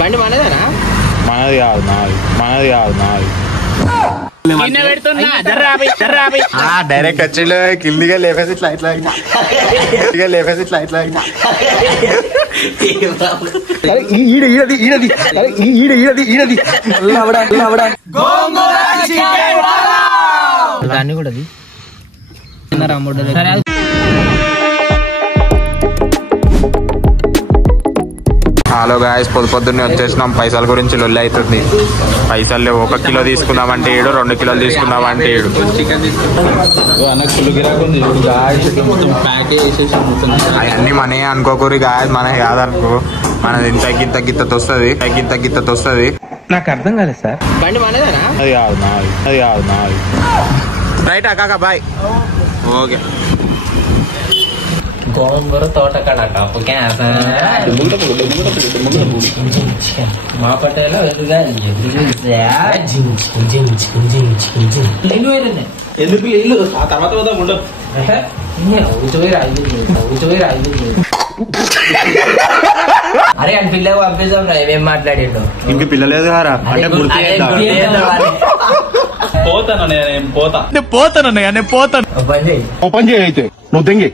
బండి మనదేనా? మనది కాదు నాది, మనది కాదు నాది. డైరెక్ట్ వచ్చి కిందిగా లేపేసి ఇట్లా ఇట్లా లేపేసి ఇట్లా ఇట్లా దాన్ని కూడా హలో గాయస్, పొద్దున్నే వచ్చేసినాం. పైసల గురించి లొల్లి అవుతుంది. పైసలు లేవు. 1 కిలో తీసుకుందామంటే 7, 2 కిలోలు తీసుకుందామంటే 7. అవన్నీ మనే అనుకోకూరి గాయస్, మన కాదనుకో. మనది ఇంత గిత్త వస్తుంది. నాకు అర్థం కాలేదు సార్. బండి మనదేనా? అది కాదు నాది, అది కాదు నాది. రైట్ అక్క, బాయ్. ఓకే. గోంగూర తోటకాడ మా పట్టేలా ఎందుకు ఇల్లు ఆ తర్వాత ఉండవు. అరే అని పిల్లలు పంపిస్తాం. ఏమేం మాట్లాడేటో ఇంక పిల్లలేదు హారా అంటే పోతాను పని చేయి. అయితే నువ్వు తెంగి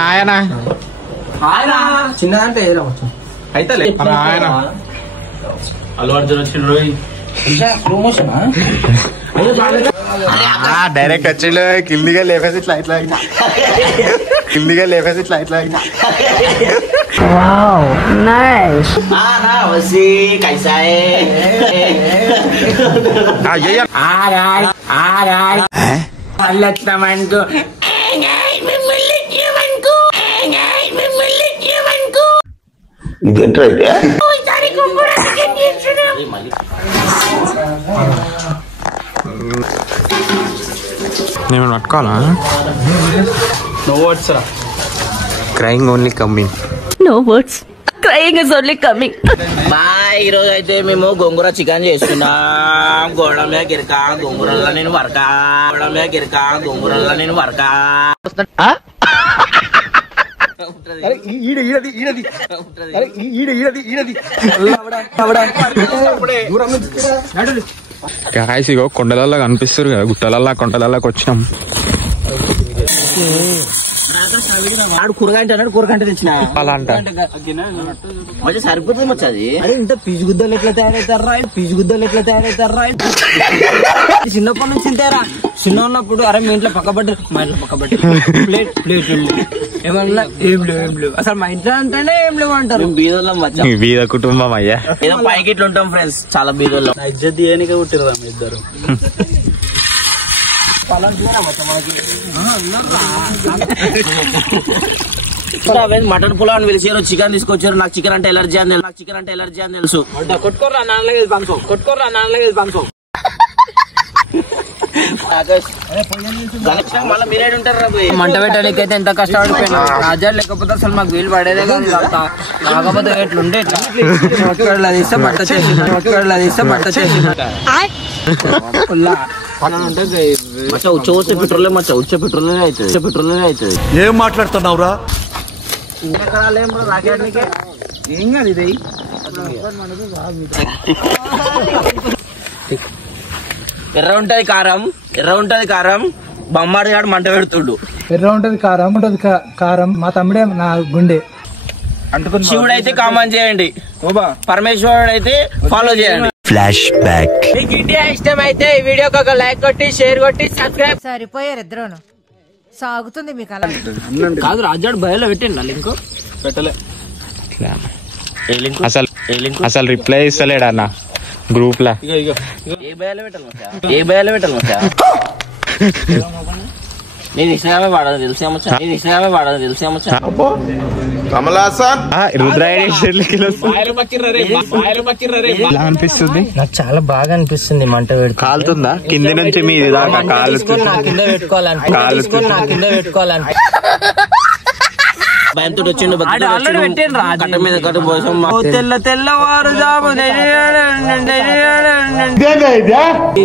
ఆయన చిన్నదంటే అయితే ఆయన అల్లు అర్జున్ వచ్చిండ్రు. డైరెక్ట్ వచ్చి కిందిగా లేపేసి ఇట్లా ఇట్లా వచ్చినామనుకో నేను పట్టుకోవాలా? నో వర్డ్స్ రా. Crying only coming. No words. Crying is only coming. Bye. ఈరోజు అయితే మేము గోంగూర చికెన్ చేసుకున్నాం. గోడ మీద గిరక గోంగూరల్లో నేను వరకా. ఇగో కొండలల్లో కనిపిస్తారు కదా, కొండలలోకి వచ్చినాం. కూరగంట తెచ్చిన అలా అంట మంచి సరిపోతుంది. వచ్చి అరే ఇంత పీజు గుద్దలు ఎట్లా తయారవుతారా? చిన్నప్పటి నుంచి తింటారా? చిన్న ఉన్నప్పుడు అరే మీ ఇంట్లో పక్కబడ్డారు, మా ఇంట్లో పక్కబడ్డారు. ప్లేట్ ఏమన్నా ఏం లేవు అసలు. మా ఇంట్లో అంటేనే ఏం లేవు అంటారు. బీద కుటుంబం అయ్యా. ఏదో పైకి ఇట్లా ఉంటాం ఫ్రెండ్స్, చాలా బీదోళ్ళం. ఇజ్జత్ తీయనికే కుట్టిరదా మీ ఇద్దరు? మటన్ పులావ్ అని పిలిచారు, చికెన్ తీసుకొచ్చారు. నాకు చికెన్ అంటే ఎలర్జీ అని తెలుసు. కొట్టుకోర్రా నాన్నలకి బంకో. మంట పెట్టడానికి అయితే ఎంత కష్టపడిపోయినా రాజాలు లేకపోతే అసలు మాకు వీలు పడేదే కాదు. కాకపోతే ఎట్లుండే బట్ట చేసి ఉచ్చ పెట్రోల్ అవుతుంది. ఏం మాట్లాడుతున్నావురా? ఏం కాదు ఇది. ఎర్ర ఉంటది కారం. బొమ్మాడి గాడు మంట పెడుతుడు. ఎర్ర ఉంటది కారం. మా తమ్ముడే నా గుండె. శివుడు అయితే కామెంట్ చేయండి, పరమేశ్వరుడు అయితే ఫాలో చేయండి. Flash back. మీకు వీడియో ఇష్టం అయితే ఈ వీడియోకి ఒక లైక్ కొట్టి, షేర్ కొట్టి, సబ్స్క్రైబ్. సరిపోయారు ఇద్దరును. సాగుతుంది మీకు అలా కాదు. రాజాడు బయోలో పెట్టండి నా లింక్. పెట్టలే అసలు రిప్లై ఇస్తలేడు అన్న గ్రూప్ లా. ఏ బయోలో పెట్టాలి నేను ఇన్స్టాగ్రామే వాడదు తెలుసేమో. అనిపిస్తుంది నాకు చాలా బాగా అనిపిస్తుంది. మంట పెడుతుంది. కాలుతుందా కింద నుంచి మీది దాకా? కింద పెట్టుకోవాలని భయంతో వచ్చిండు కట్ట మీద కట్టు కోసం తెల్ల తెల్లవారు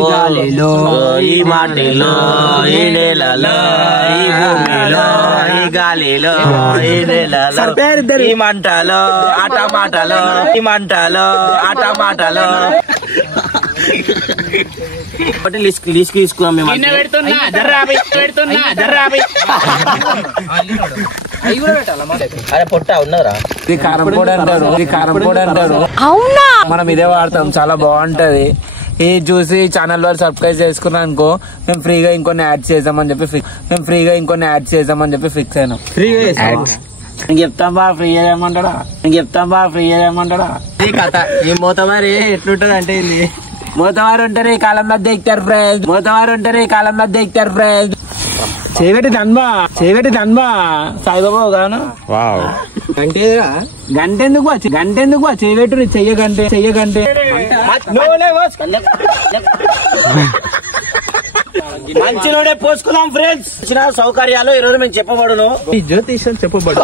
గాలిలో ఈ మాటిలో ఈ నేలలో ఈ భూమిలో ఈ గాలిలో ఈ నేలలో ఈ మంటలో ఆట మాటలో ఈ మంటలో ఆట మాటలో లిస్ట్ తీసుకున్నాం మేము. అరే పొట్ట ఉన్నదా ఇది కారం పొడి అంటారు, ఇది కారం పొడి అంటారు. మనం ఇదే వాడతాం, చాలా బాగుంటది. ఇది చూసి ఛానల్ వారు సబ్స్క్రైబ్ చేసుకున్నాం అనుకో మేము ఫ్రీగా ఇంకొన్ని యాడ్ చేద్దామని చెప్పి ఫిక్స్ అయినాం. నేను చెప్తాం బా ఫ్రీ ఏమంటాడా ఈ కథ ఈ మూతమారి ఎట్లుంటది అంటే ఇది మూతవారు ఉంటారు ఈ కాలంలో దిగుతారు ఫ్రెండ్స్ చీకటి ధన్బా సాయిబాబా గాను గంట ఎందుకు చేయబెట్టు చెయ్యగంటే మంచి నూనె పోసుకుందాం ఫ్రెండ్స్. వచ్చిన సౌకర్యాలు ఈ రోజు మేము చెప్పబడును. ఈ జ్యోతిషం చెప్పబడు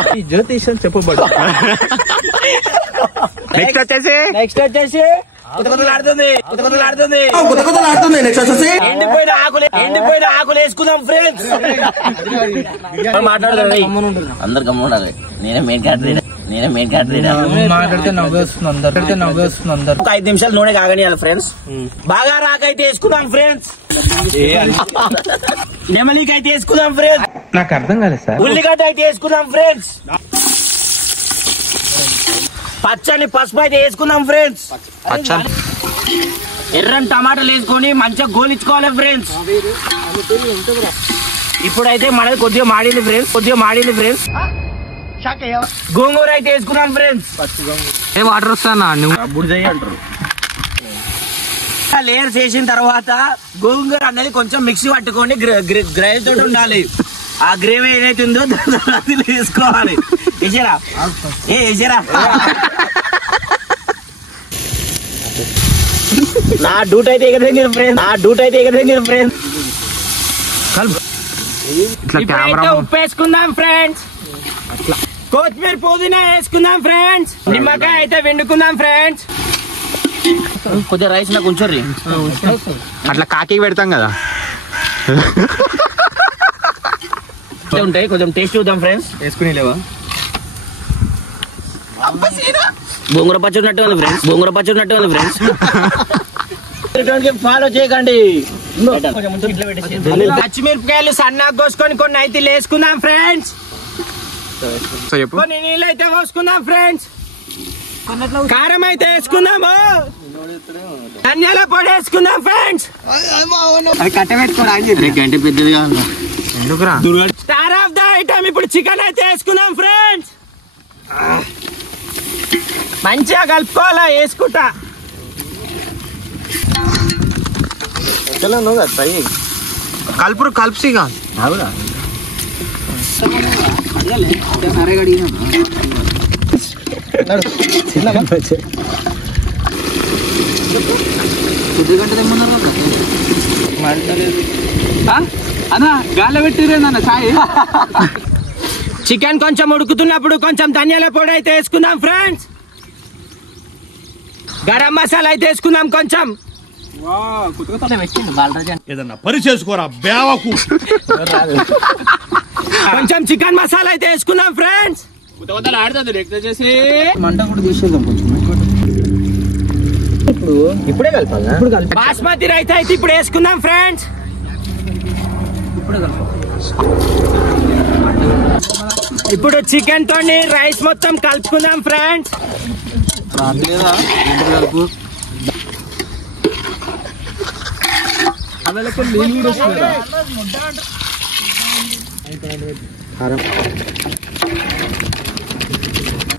నెక్స్ట్ వచ్చేసి కుతకుతలాడుతుంది ఎండిపోయిన ఆకులు వేసుకుందాం ఫ్రెండ్స్. మాట్లాడుతుంది అందరు గమ్ముండాలి. నేనే మెయిన్ క్యాటరీ మాట్లాడితే నవ్వేస్తుంది అందరు. ఒక 5 నిమిషాలు నూనె కాగనియాలి ఫ్రెండ్స్. బాగా రాకైతే వేసుకుందాం ఫ్రెండ్స్. నెమలికి అయితే వేసుకుందాం ఫ్రెండ్స్. నాకు అర్థం కాలేదు సార్. ఉల్లిగడ్డ అయితే వేసుకుందాం ఫ్రెండ్స్. పచ్చని పసుపు అయితే వేసుకుందాం ఫ్రెండ్స్. ఎర్రని టమాటాలు వేసుకొని మంచిగా గోలించుకోవాలి ఫ్రెండ్స్. ఇప్పుడైతే మనది కొద్దిగా మాడింది ఫ్రెండ్స్. గోంగూర అయితే వేసుకున్నాం ఫ్రెండ్స్. ఏ వాటర్ వస్తానా అంటారు. లేయర్స్ వేసిన తర్వాత గోంగూర అనేది కొంచెం మిక్సీ పట్టుకొని గ్రేవీ తోటి ఉండాలి. ఆ గ్రేవీ ఏదైతే ఉందో దాన్ని వేసుకోవాలి. వేసారా నా డ్యూట్ అయితే ఎగరేంగిరు ఫ్రెండ్స్. ఇప్పుడైతే ఉప్పు వేసుకుందాం ఫ్రెండ్స్. కొత్తిమీర పుదీనా వేసుకుందాం ఫ్రెండ్స్. నిమ్మకాయ అయితే వండుకుందాం ఫ్రెండ్స్. కొద్దిగా రైస్ నాకు ఉంచర్రి. అట్లా కాకి పెడతాం కదా ఉంటాయి. కొంచెం టేస్ట్ చూద్దాం ఫ్రెండ్స్. వేసుకుని లేవా గోంగూర పచ్చడి ఉన్నట్టు ఫ్రెండ్స్. ఫాలో చేయకండి. పచ్చిమిరపకాయలు సన్నగా కోసుకొని కొన్ని అయితే వేసుకుందాం ఫ్రెండ్స్. కొన్ని నీళ్ళు అయితే పోసుకుందాం ఫ్రెండ్స్. కారం అయితే వేసుకుందాము. ధనియాల పొడి వేసుకుందాం ఫ్రెండ్స్. గంట పెద్దదిగా స్టార్ ఆఫ్ ద ఐటమ్ ఇప్పుడు చికెన్ అయితే వేసుకుందాం ఫ్రెండ్స్. మంచిగా కలుపుకోవాలా వేసుకుంటా. కలుపుసిగా గాలి పెట్టిరేందన్న చాయ్. చికెన్ కొంచెం ఉడుకుతున్నప్పుడు కొంచెం ధనియాల పొడి అయితే వేసుకుందాం ఫ్రెండ్స్. గరం మసాలా అయితే వేసుకుందాం కొంచెం. ఏదన్నా పని చేసుకోరా బేవకు. కొంచెం చికెన్ మసాలా అయితే వేసుకుందాం ఫ్రెండ్స్. మంట కూడా తీసేద్దాం కొంచెం. ఇప్పుడే కలపాలి. బాస్మతి రైస్ అయితే ఇప్పుడు వేసుకుందాం ఫ్రెండ్స్. ఇప్పుడు చికెన్ తోని రైస్ మొత్తం కలుపుకుందాం ఫ్రెండ్స్.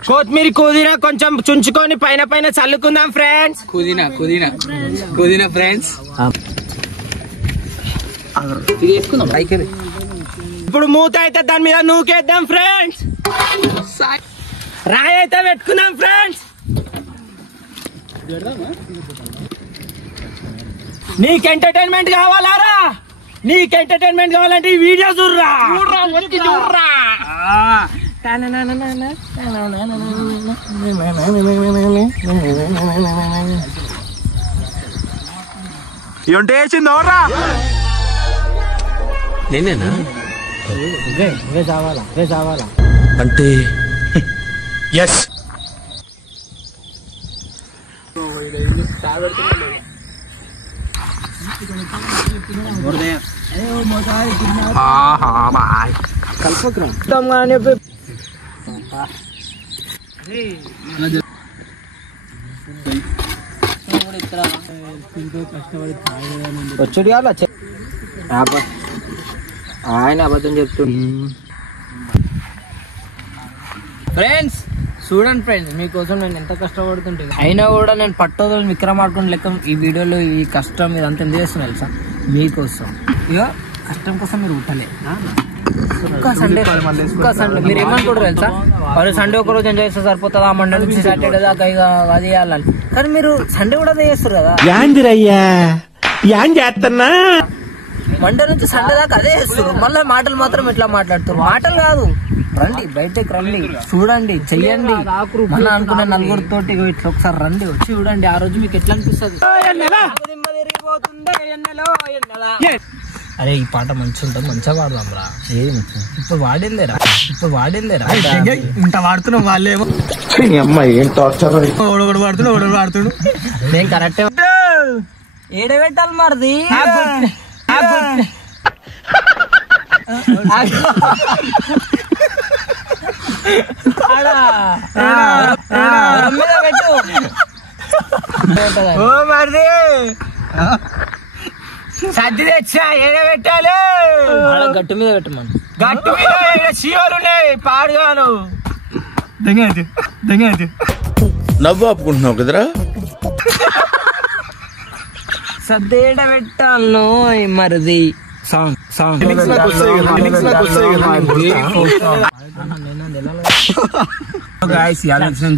కొత్తిమీర పుదీనా కొంచెం చుంచుకొని పైన చల్లుకుందాం ఫ్రెండ్స్. పుదీనా ఫ్రెండ్స్. ఇప్పుడు మూత అయితే దాని మీద నూకేద్దాం ఫ్రెండ్స్. రాయి అయితే పెట్టుకుందాం ఫ్రెండ్స్. నీకు ఎంటర్టైన్మెంట్ కావాలారా? నీకు ఎంటర్టైన్మెంట్ కావాలంటే ఈ వీడియో చూడరా. ఏంటి వేసింది ఎవరా నేనేనా చావాలా అంటే ఎస్ వచ్చుడు కాదు ఆయన అబద్ధం చెప్తుంది. ఫ్రెండ్స్ చూడండి ఫ్రెండ్స్, మీకోసం నేను ఎంత కష్టపడుతుంటే అయినా కూడా నేను పట్టోదు విక్రమార్కుని లెక్క ఈ వీడియోలో ఈ కష్టం ఇదంతా ఎందుకు చేస్తున్నా తెలుసా? మీకోసం. ఇక కష్టం కోసం మీరు ఉట్టలే సండే మీరు ఏమనుకుంటారు తెలుసా? వాళ్ళు సండే ఒక రోజు ఎంజాయ్ చేస్తే సరిపోతుందా, మండే నుంచి సాటర్డే దాకా ఇక అది చేయాలని. కానీ మీరు సండే కూడా అదే చేస్తారు కదా. మండే నుంచి సండే దాకా అదే చేస్తారు. మళ్ళీ మాటలు మాత్రం ఇట్లా మాట్లాడుతారు. మాటలు కాదు, రండి బయటకి రండి, చూడండి, చెయ్యండి. మన అనుకున్న నలుగురితోటి ఇట్లా ఒకసారి రండి, వచ్చి చూడండి. ఆ రోజు మీకు ఎట్లా అనిపిస్తుంది? అరే ఈ పాట మంచి ఉంటుంది, మంచిగా పాడదాం రా. ఇప్పుడు వాడిందేరా ఇంత వాడుతున్నాం. వాళ్ళేమో వాడుతుడు నేను కరెక్టే ఏడబెట్టాలి మరిది. సర్ది తెచ్చా ఏడ పెట్టాలి? గట్టు మీద పెట్టమను. గట్టు మీద చీవలు ఉన్నాయి, పాడుగాను. నవ్వు ఆపుకుంటున్నావు కదరా. సర్దేడ పెట్టాలను మరిది సాంగ్ సాంగ్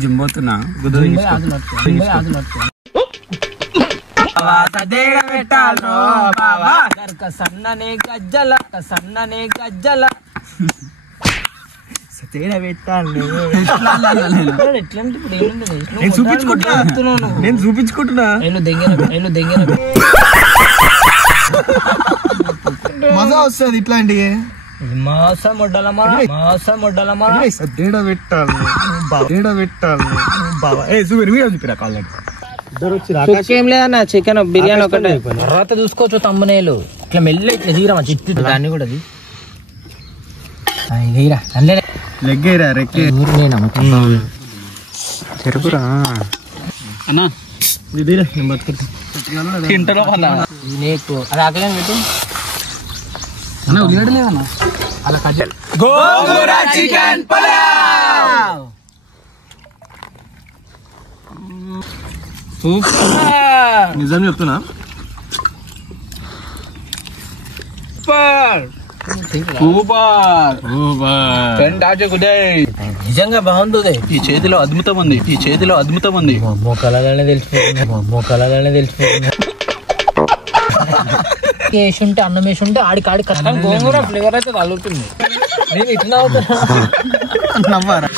జిమ్ పోతున్నా. సన్ననే గజ్జల నేను చూపించుకుంటున్నా. మజా వస్తుంది ఇట్లాంటివి. మాసం వడ్డలమా ఏం లేదన్నా, చికెన్ బిర్యానీ ఒకటే. తర్వాత చూసుకోవచ్చు తమ్మునేలు ఇట్లా మెల్ల ఇట్లా తీరమా చిట్టు దాన్ని కూడా చెరుకురా అన్నా అది ఆకలేని పెట్టు అన్న. ఉల్లిగడ్డ లేదన్నా అలా కట్. గోంగూర చికెన్ పలావ్. నిజం చెప్తున్నా, నిజంగా బాగుంది. ఈ చేతిలో అద్భుతం ఉంది. మోకాలనే తెలిసిపోయింది. వేసుంటే అన్నం వేసుంటే ఆడికాడి కష్టం. గోంగూర ఫ్లేవర్ అయితే తగులుతుంది. నేను ఇట్లా నవ్వారా?